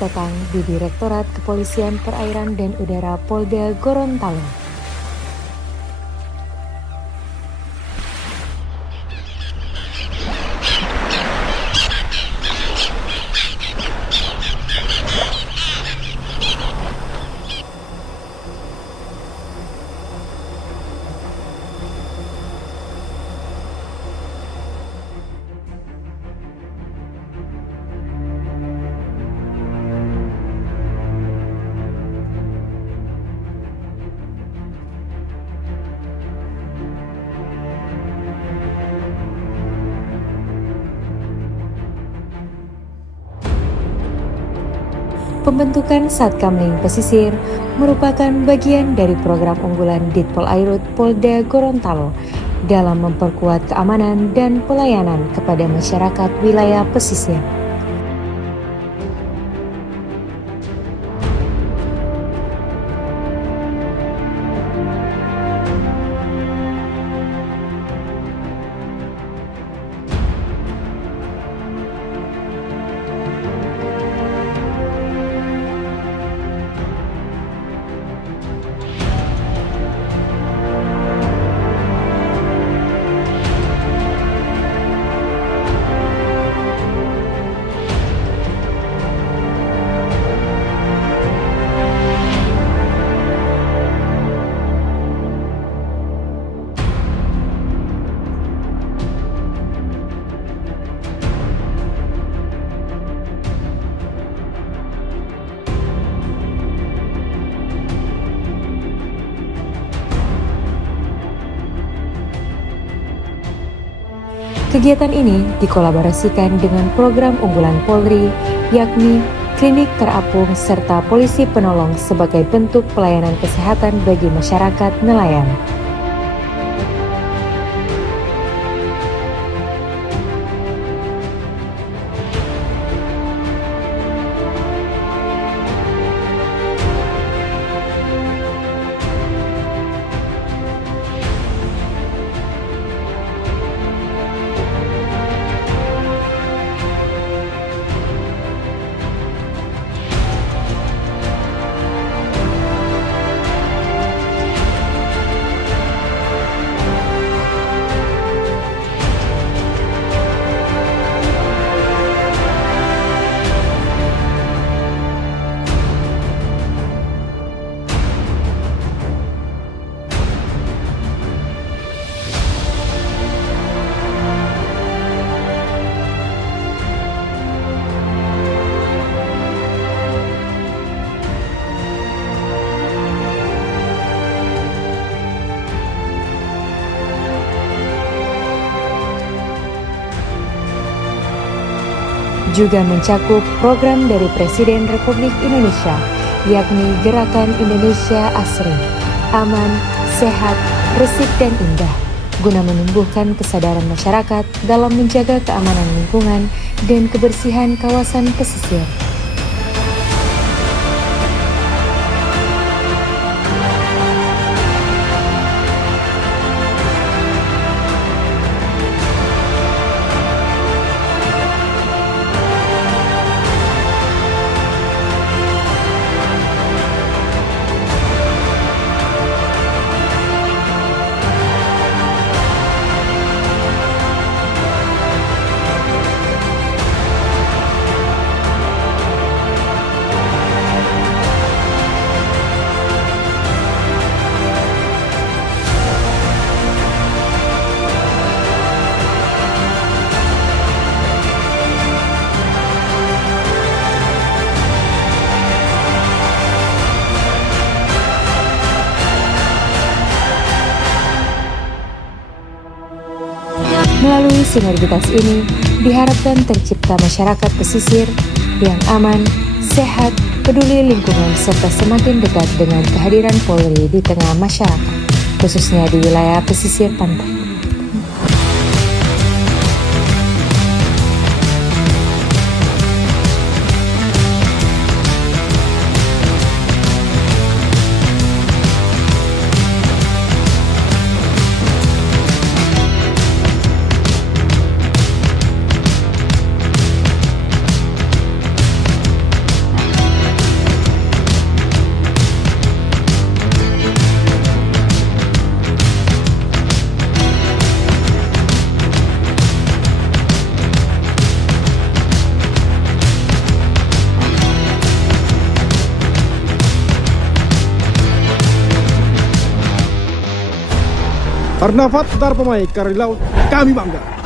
petang di Direktorat Kepolisian Perairan dan Udara Polda Gorontalo. Pembentukan Satkamling Pesisir merupakan bagian dari program unggulan Ditpol Airut Polda Gorontalo dalam memperkuat keamanan dan pelayanan kepada masyarakat wilayah pesisir. Kegiatan ini dikolaborasikan dengan program unggulan Polri, yakni Klinik Terapung serta Polisi Penolong sebagai bentuk pelayanan kesehatan bagi masyarakat nelayan. Juga mencakup program dari Presiden Republik Indonesia, yakni Gerakan Indonesia Asri, Aman, Sehat, Resik dan Indah, guna menumbuhkan kesadaran masyarakat dalam menjaga keamanan lingkungan dan kebersihan kawasan pesisir. Melalui sinergitas ini, diharapkan tercipta masyarakat pesisir yang aman, sehat, peduli lingkungan, serta semakin dekat dengan kehadiran Polri di tengah masyarakat, khususnya di wilayah pesisir pantai. Arnafat Darpamai Kari Laut, kami bangga.